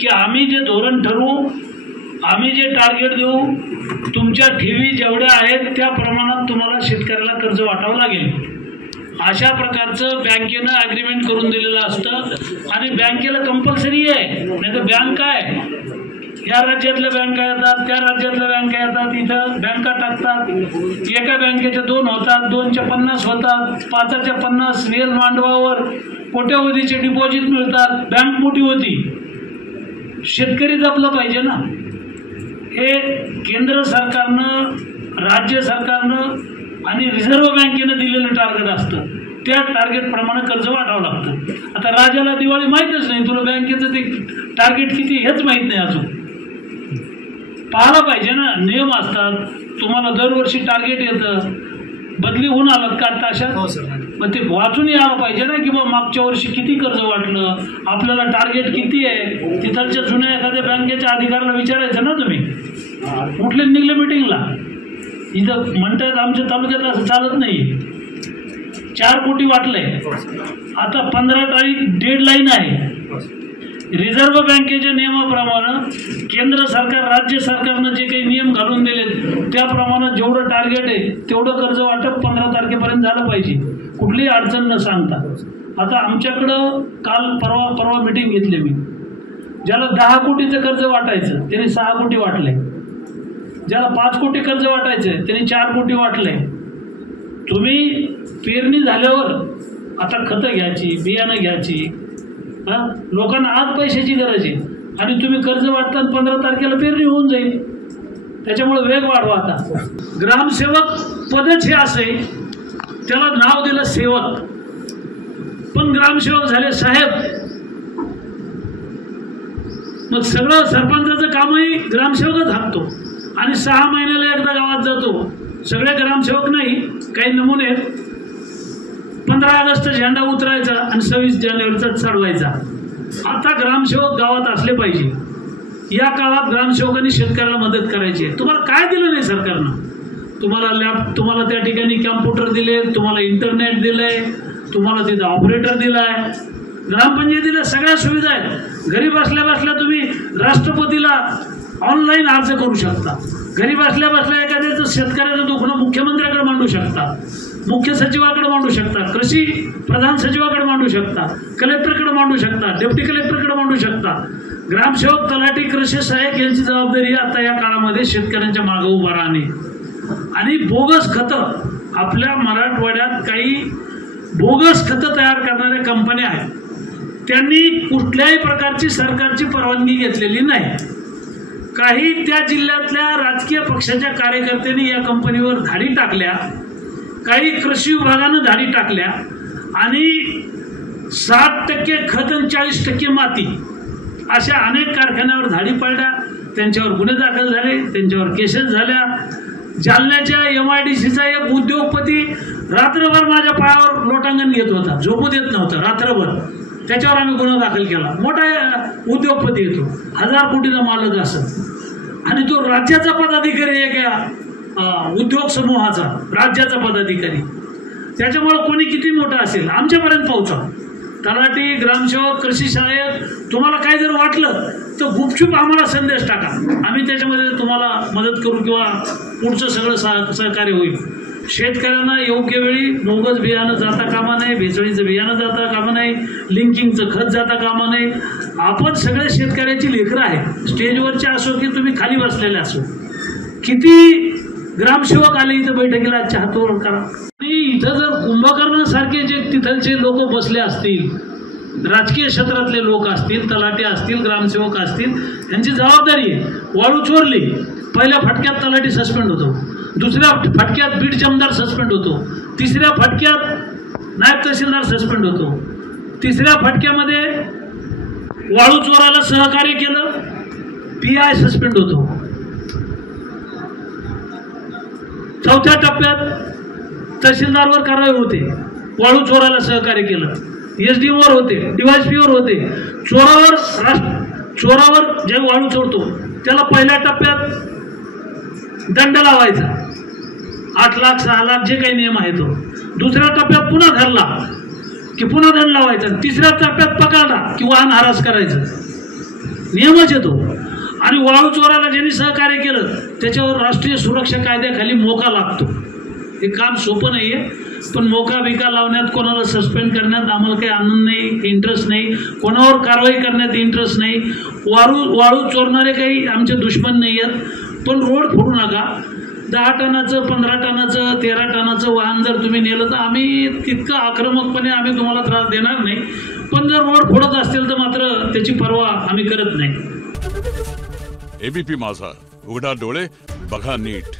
की आम्ही जे धोरण ठरवू, आम्ही जे टार्गेट देऊ, तुमच्या ठेवी जेवढ्या आहेत त्या प्रमाणात तुम्हाला शेतकऱ्याला कर्ज वाटावं लागेल, अशा प्रकारचं बँकेनं ॲग्रीमेंट करून दिलेलं असतं। आणि बँकेला कंपल्सरी आहे, नाही तर बँक काय, या राज्यातल्या बँका येतात, त्या राज्यातल्या बँका येतात, इथं बँका टाकतात, एका बँकेच्या 2 होतात, 2च्या 50 होतात, 5च्या 50 रिअल मांडवावर कोट्यावधीचे डिपॉझिट मिळतात, बँक मोठी होती, शेतकरी जपला पाहिजे ना। हे केंद्र सरकारनं, राज्य सरकारनं आणि रिझर्व्ह बँकेनं दिलेलं टार्गेट असतं, त्या टार्गेटप्रमाणे कर्ज वाटावं लागतं। आता राजाला दिवाळी माहीतच नाही, तुला बँकेचं ते टार्गेट किती हेच माहीत नाही, अजून पाहायला पाहिजे ना, नियम असतात, तुम्हाला दरवर्षी टार्गेट येतं, बदली होऊन आलं का आता अशा, मग ते वाचून यायला पाहिजे ना की बा मागच्या वर्षी किती कर्ज वाटलं, आपल्याला टार्गेट किती आहे, तिथलच्या जुन्या एखाद्या बँकेच्या अधिकाऱ्याला विचारायचं ना तुम्ही, कुठले निघले मिटिंगला, इथं म्हणतात आमच्या तालुक्यात असं चालत नाही, 4 कोटी वाटलंय, आता 15 तारीख डेडलाईन आहे, रिझर्व्ह बँकेच्या नियमाप्रमाणे केंद्र सरकार, राज्य सरकारनं जे काही नियम घालून दिले त्याप्रमाणे जेवढं टार्गेट आहे तेवढं कर्ज वाटप 15 तारखेपर्यंत झालं पाहिजे, कुठलीही अडचण न सांगता। आता आमच्याकडं काल परवा मीटिंग घेतली मी, ज्याला 10 कोटीचं कर्ज वाटायचं त्याने 6 कोटी वाटले, ज्याला 5 कोटी कर्ज वाटायचं त्याने 4 कोटी वाटले। तुम्ही पेरणी झाल्यावर आता खतं घ्यायची, बियाणं घ्यायची, लोकांना आज पैशाची गरज आहे आणि तुम्ही कर्ज वाटताना 15 तारखेला पेरणी होऊन जाईल, त्याच्यामुळे वेग वाढवा। आता ग्रामसेवक पदच हे असे, त्याला नाव दिलं सेवक, पण ग्रामसेवक झाले साहेब, मग सगळं सरपंचाचं कामही ग्रामसेवकच हाकतो आणि 6 महिन्याला एकदा गावात जातो, सगळे ग्रामसेवक नाही, काही नमुने आहेत, 15 ऑगस्ट झेंडा उतरायचा आणि 26 जानेवारीचा चढवायचा। आता ग्रामसेवक गावात असले पाहिजे, या काळात ग्रामसेवकांनी शेतकऱ्याला मदत करायची आहे। तुम्हाला काय दिलं नाही सरकारनं, तुम्हाला त्या ठिकाणी कॅम्प्युटर दिले, तुम्हाला इंटरनेट दिलंय, तुम्हाला तिथं ऑपरेटर दिलाय, ग्रामपंचायतीला सगळ्या सुविधा आहेत, घरी बसल्या बसल्या तुम्ही राष्ट्रपतीला ऑनलाईन अर्ज करू शकता, घरी बसल्या बसल्या एखाद्याचं शेतकऱ्याचं दुखणं मुख्यमंत्र्याकडे मांडू शकता, मुख्य सचिवाकडे मांडू शकता, कृषी प्रधान सचिवाकडे मांडू शकता, कलेक्टरकडे मांडू शकता, डेप्टी कलेक्टरकडे मांडू शकता। ग्रामसेवक, तलाठी, कृषी सहाय्यक यांची जबाबदारी आता या काळामध्ये शेतकऱ्यांच्या मागे उभा राहणे। आणि बोगस खतं, आपल्या मराठवाड्यात काही बोगस खतं तयार करणाऱ्या कंपन्या आहेत, त्यांनी कुठल्याही प्रकारची सरकारची परवानगी घेतलेली नाही। काही त्या जिल्ह्यातल्या राजकीय पक्षाच्या कार्यकर्त्यांनी या कंपनीवर धाडी टाकल्या, काही कृषी विभागानं धाडी टाकल्या आणि 60% खत आणि 40% माती अशा अनेक कारखान्यावर धाडी पडल्या, त्यांच्यावर गुन्हे दाखल झाले, त्यांच्यावर केसेस झाल्या। जालन्याच्या MIDCचा एक उद्योगपती रात्रभर माझ्या पायावर लोटांगण घेत होता, झोपू देत नव्हता रात्रभर, त्याच्यावर आम्ही गुन्हा दाखल केला। मोठा उद्योगपती येतो, 1000 कोटीचा मालक असत आणि तो राज्याचा पदाधिकारी आहे का उद्योग समूहाचा, राज्याचा पदाधिकारी, त्याच्यामुळे कोणी किती मोठा असेल आमच्यापर्यंत पोहोचा। तलाठी, ग्रामसेवक, कृषी सहाय्यक, तुम्हाला काय जर वाटलं तर गुपचूप आम्हाला संदेश टाका, आम्ही त्याच्यामध्ये तुम्हाला मदत करू किंवा पुढचं सगळं सहकार्य होईल। शेतकऱ्यांना योग्य वेळी बोगस बियाणं जाता कामा नये, भेसळीचं बियाणं जाता कामा नये, लिंकिंगचं खत जाता कामा नये। आपण सगळे शेतकऱ्याची लेकरं आहे, स्टेजवरचे असो की तुम्ही खाली बसलेले असो, किती ग्रामसेवक आले इथं बैठकीला, आजच्या हातोळ करा। आणि इथं जर कुंभकर्णासारखे जे तिथलचे लोक बसले असतील, राजकीय क्षेत्रातले लोक असतील, तलाठी असतील, ग्रामसेवक असतील, यांची जबाबदारी आहे। वाळू चोरली, पहिल्या फटक्यात तलाठी सस्पेंड होतो, दुसऱ्या फटक्यात बीड जमदार सस्पेंड होतो, तिसऱ्या फटक्यात नायब तहसीलदार सस्पेंड होतो, तिसऱ्या फटक्यामध्ये वाळू चोराला सहकार्य केलं PI सस्पेंड होतो, चौथ्या टप्प्यात तहसीलदारवर कारवाई होते, वाळू चोराला सहकार्य केलं, SDO वर होते, DYSP वर होते, चोरावर जे वाळू चोरतो त्याला पहिल्या टप्प्यात दंड लावायचा 8 लाख 6 लाख जे काही नियम आहे तो, दुसऱ्या टप्प्यात पुन्हा धरला की पुन्हा दंड लावायचा, तिसऱ्या टप्प्यात पकडला की वाहन हरास करायचं। नियमच येतो. आणि वाळू चोराला ज्यांनी सहकार्य केलं त्याच्यावर राष्ट्रीय सुरक्षा कायद्याखाली मोका लागतो. हे काम सोपं नाही आहे, पण मोका बिका लावण्यात, कोणाला सस्पेंड करण्यात आम्हाला काही आनंद नाही, इंटरेस्ट नाही. कोणावर कारवाई करण्यात इंटरेस्ट नाही. वाळू चोरणारे काही आमचे दुश्मन नाही आहेत. पण रोड फोडू नका. 10 टनाचं, 15 टनाचं, 13 टनाचं वाहन जर तुम्ही नेलं तर आम्ही तितकं आक्रमकपणे आम्ही तुम्हाला त्रास देणार नाही. पण जर रोड फोडत असतील तर मात्र त्याची पर्वा आम्ही करत नाही. एबीपी माझा, उघडा डोळे बघा नीट.